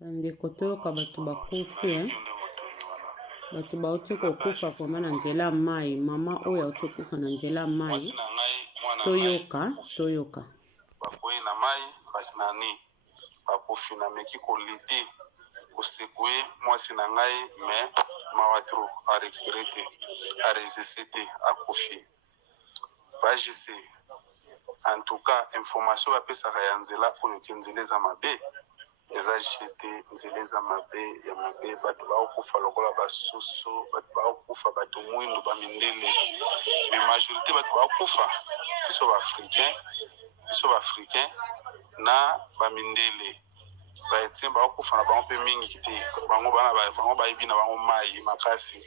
bandeko toyoka bato bakufi bato bauti kokufa vraimen na nzela ya mai mama oyo auti kokufa na nzela ya mai toyoka bakoyi na mai nani bakufi na meki kolite kosekue mwasi na ngai me mawatro arécupéré te aresiste te akufi bajise en tout cas information bapesaka ya nzela oyo ke nzela eza mabe eza jete nzela eza mabe ya mabe bato bakokufa lokola basoso bato bakokufa bato mwindu bamindele me majorité bato bakokufa biso baafricain na bamindele baetien bakokufa na bango mpe mingi te bango bayebi na bango mai makasi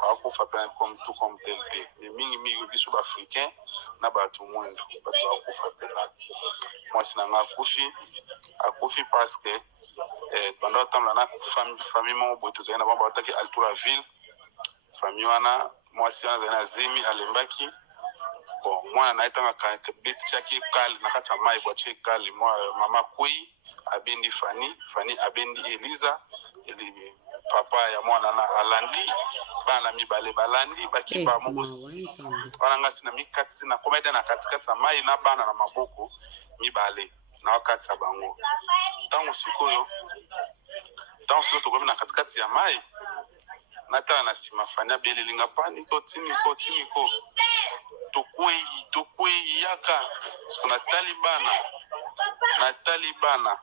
bakokufa mpe comme tel te me mingi biso baafricain na bato mwindu bato bakokufa mpe na mwasi na nga akufi parce que pendant otambola na famille moko boye tozali na bango baotaki altour ville famille wana mwasi wana azali na zemi alembaki bon mwana na ye ntango betiaki kale na kati ya mai bwatie kale mama kwei abendi Fanny abendi Eliza papa ya mwana na alandi bana mibale balandi bakipa moko wana ngasi na mikati na komeda na katikati ya mai na bana na maboko mibale na wakati ya bango ntango sikoyo tokomi na katikati ya mai natala na nsima Fanny abelelinga paniko timiko tokwei yaka siko natali bana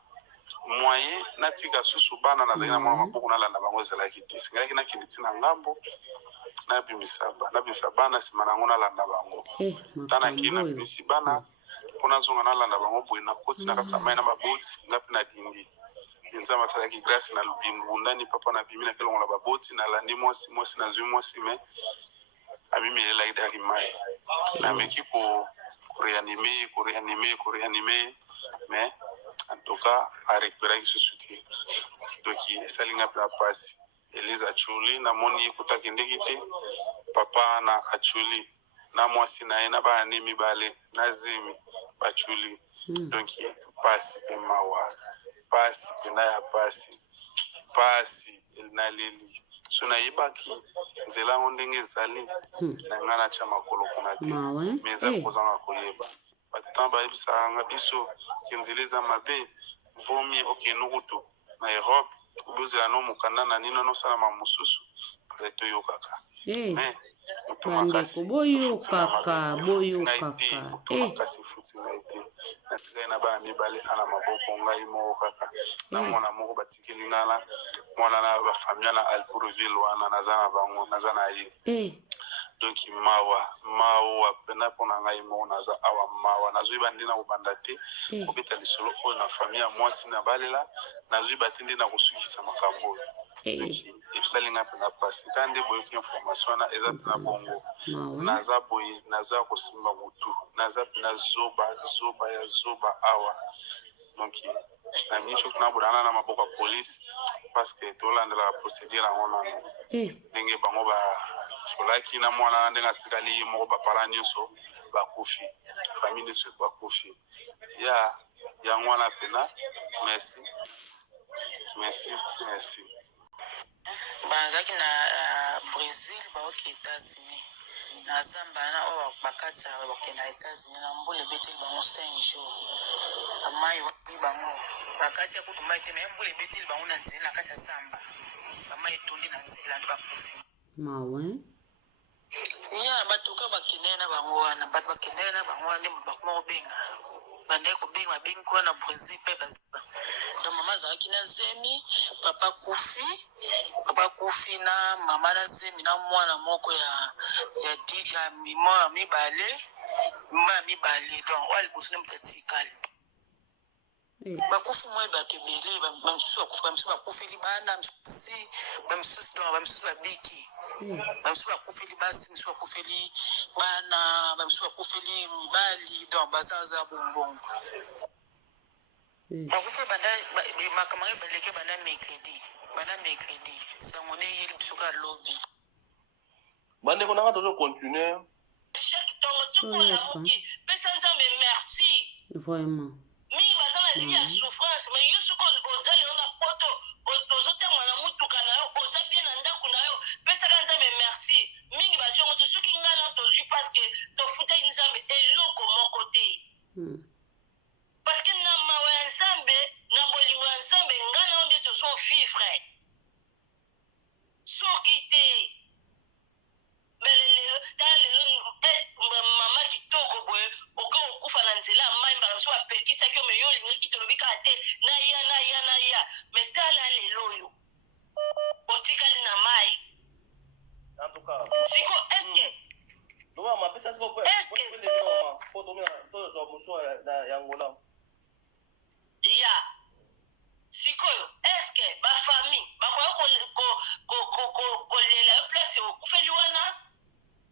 moyen natika susu bana nazali na mwana maboko nalanda bango ezalaki te singalaki nakende ntina ngambo nabimisa bana nsima nango nalanda bango tanaki nabimisi bana mpo nazonga nalanda bango boye nakoti na kati ya mai na baboti nga mpe nadindi nzambe asalaki grâce na lubimbundani papa nabimi nakelongola baboti nalandi mwasi nazwi mwasi me abimelelaki dari mai nameki koreanime mais en tout cas arécupéraki susu te doki esalinga mpe na pasi Elise achuli namoni ye kuta akendeki te papa na achuli na mwasi na ye na bana ne mibale na zemi bachuli donc pasi mpe mawa pasi mpena ya pasi naleli so nayebaki nzela yango ndenge ezali na ngai natya makolo kuna te me eza kozanga koyeba bato ntango bayebisaka nga biso ke nzela eza mabe vomi okende kutu na Europe obozela no mokanda na nino nosalama mosusu pale toyokaka me bandeko boyokaka makasi futi ngai te natikali na bana mibale ana maboko ngai moko kaka na mwana moko batikeli ngana mwana na bafamia na Alpourville wana naza na ye donc mawa pena mpona ngai moko naza awa mawa nazoyeba nde na kobanda te kobeta lisolo oyo na famille ya mwasi na balela nazoyeba te nde na kosukisa makambo oyo esalinga mpena pasi ngai nde boyoki information wana eza mpena bongo naza boye naza kosimba motu naza mpena zoba awa donc na mingi kuna bodana na maboko ya polise parce que tolandela procédure yango nano ndenge bango basolaki na mwana na ndenge atikali ye moko bapara nyonso bakufi famille nyonso bakufi yango wana mpena merci bazalaki na Brésil baoki États-Unis na zambana oyo bakati bakenda États-Unis na mbula ebeteli bango 5 jours amai waki bango bakati ya kutu mai te me mbula ebeteli bango na nzela na kati ya zamba bamai etondi na nzela nde bakufi bato ka bakende na bango wana bato bakende na bango wana nde bakoma kobenga bandeki kobenga babengi kuna na Brésil mpe bazala donc mama azalaki na zemi papa kufi na mama na zemi na mwana moko ya mwana mibale donc oyo liboso nde moto atikali bakufi mwa bato ebele bamisusu bakufeli bana bamisusu babiki bamisusu bakufeli basi misusu bakufeli bana bamisusu bakufeli mibali donc bazaza bonbongo bakufi makambo ebeleke bana mercredi sango nde eyeli biso ka lobi bandeko nanga tozocontinue chaque ntongo sokola moki pesa nzambe merci vraiment mingi baza na ligne ya souffrance mais yo soki ozali yango na poto bolingo ya nzambe nga na nde tozovivre soki te tala lelo mama kitoko boye oke okufa na nzela ya mai mbala mosusu bapekisaki yo me yo olingaki tolobi kaka te naya me tala lelo oyo otikali na mai siko ete ya sikoyo eske bafamille bakoya kolela yo place okufeli wana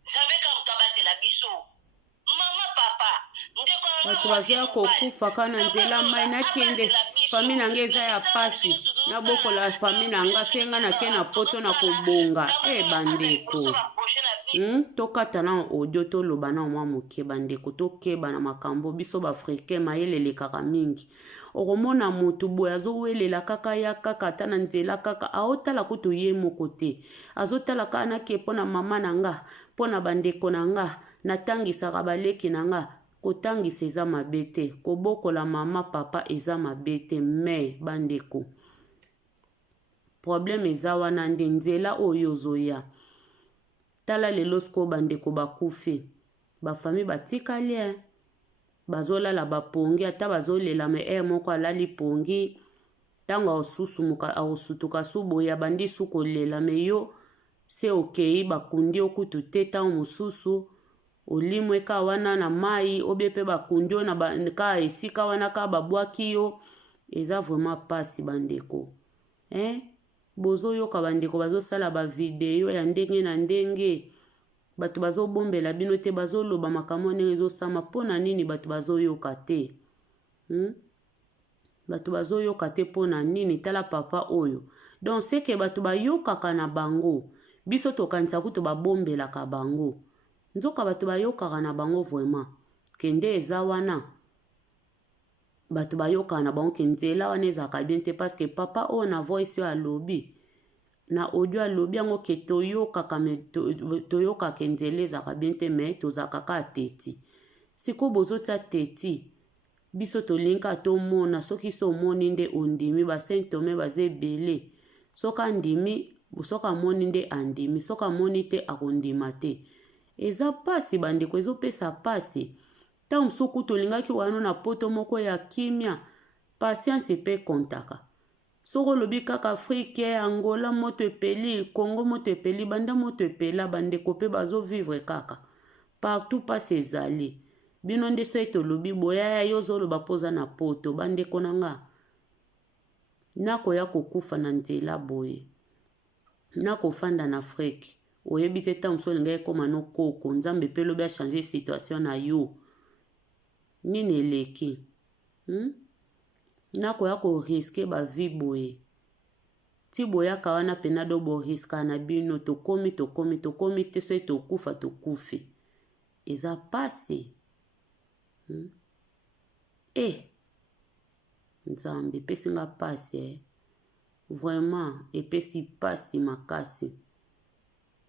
nzambe ka moto abatela biso mama papa bato bazoya kokufa ka na nzela mai nakende fami na nga eza ya pasi nabokola fami na nga senga nake na poto na kobonga bandeko tokata na audio toloba na mwa moke bandeko tokeba na makambo biso baafrikain mayele elekaka mingi okomona motu boye azowelela kaka ya kaka ata na nzela kaka aotala kutu ye moko te azotala kaka nake mpo na mama na nga mpo na bandeko na nga natangisaka baleki na nga kotangisa eza mabe te kobokola mama papa eza mabe te me bandeko problème eza wana nde nzela oyo ozoya tala lelo siko bandeko bakufi bafami batikali bazolala bapongi ata bazolela me moko alali pongi ntango aosutuka su boye abandi su kolela me yo se okei bakundi okutu te ntango mosusu olimwe ka wana na mai obe mpe bakundi yo na ka esika wana ka babwaki yo eza vraiment pasi bandeko bozoyoka bandeko bazosala bavideo ya ndenge na ndenge bato bazobombela bino te bazoloba makambo ndenge ezosama mpo na nini bato bazoyoka te bato bazoyoka te mpo na nini tala papa oyo donc seke bato bayokaka na bango biso tokanisa kutu babombelaka bango nzoka bato bayokaka na bango vraiment kende eza wana bato bayokaka na bango ke nzela wana ezalaka bien te parce que papa oyo na voice oyo alobi na audio alobi yango ke toyokaka nzela ezalaka bien te me tozalaka kaka teti sikoyo bozotia teti biso tolinga tomona soki so omoni nde ondimi basymptome baza ebele soki andimi soki amoni nde andimi soki amoni te akondima te eza pasi bandeko ezopesa pasi ntango mosusu kutu olingaki wana na poto moko ya kimia patience epe kontaka soki olobi kaka afrike angola moto epeli congo moto epeli banda moto epela bandeko mpe bazovivre kaka partout pasi ezali bino nde so ete olobi boyaya yo ozoloba mpo oza na poto bandeko na nga nakoya kokufa na nzela boye nakofanda na afrike oyebi te ntango mosusu olingai ekoma nokoko nzambe mpe lobi achange situation na yo nini eleki nakoya koriske bavi boye ti boyaka wana pena do boriska na bino tokomi te so ete okufa tokufi eza pasi nzambe epesi nga pasi vraiment epesi pasi makasi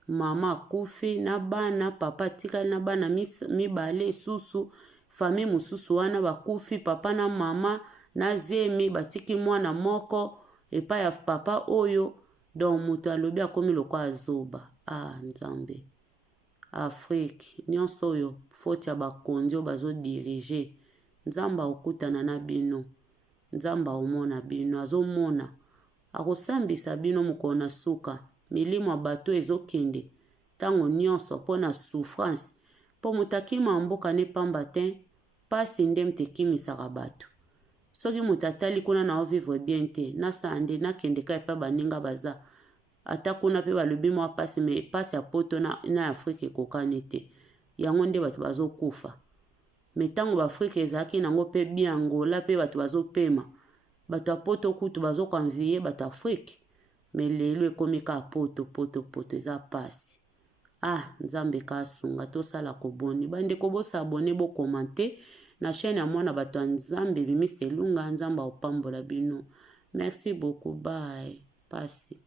mama akufi na bana papa atikali na bana mibale susu fami mosusu wana bakufi papa na mama na zemi batiki mwana moko epai ya papa oyo donc moto alobi akomi lokwa azoba nzambe afrike nyonso oyo foti ya bakonzi oyo bazodirige nzambe akokutana na bino nzambe aomona bino azomona akosambisa bino mokolo na suka milimo ya bato ezokende ntango nyonso mpo na souffrance mpo moto akima mboka nepamba te pasi nde moto ekimisaka bato soki moto atali kuna na ovivre bien te nasala nde nakende ka epai baninga baza ata kuna mpe balobi mwa pasi me pasi ya poto na afrika ekokani te yango nde bato bazokufa me ntango baafrika ezalaki nango mpe bien angola mpe bato bazopema bato ya poto kutu bazokanvie bato afrike me lelo ekomi ka poto eza pasi nzambe kasunga tosala koboni bandeko bosabone bokomante na chaîne ya mwana bato ya nzambe bimisa elunga nzambe aopambola bino merci beaucoup bye pasi